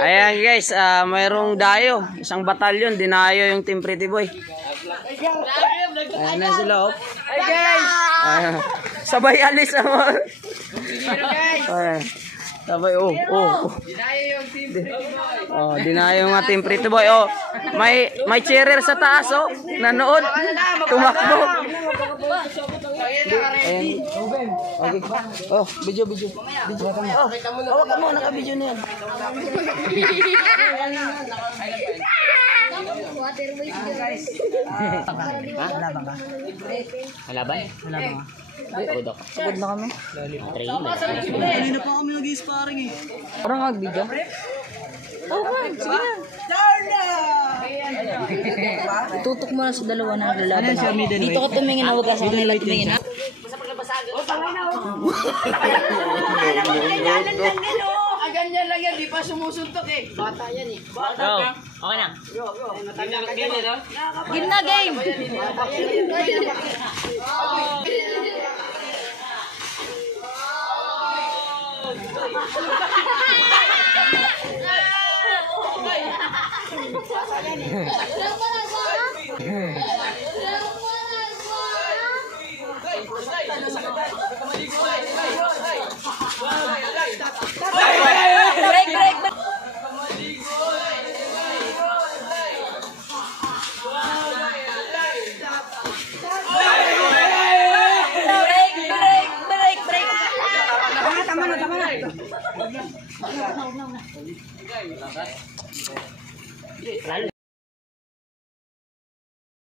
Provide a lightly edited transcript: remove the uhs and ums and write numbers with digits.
Ayan guys, mayroong dayo. Isang batalyon, dinayo yung Team Pretty Boy. Ayan na sila, oh. Hey guys! Ayan. Sabay alis naman. Ayan. Sabay, oh. Dinayo yung Team Pretty Boy. Oh, dinayo nga Team Pretty Boy. Oh, may cheerer sa taas, oh. Nanood. Tumakbo. Ayan. Okay. Oh, video. Oh, hawak ka mo, naka-video na yan. Halaban ka? Halaban? Sagod na kami. Kanina pa kami nag-i-sparring eh. Parang mag-video. Okay, sige na. Tutok mo na sa dalawa na naglalaban. Dito ka tumingin na, huwag ka sa kanila tumingin. Ganyan lang yan, di pa sumusuntok eh. Bata yan eh. Bata. Okay na. Game na game! Break! Tama na.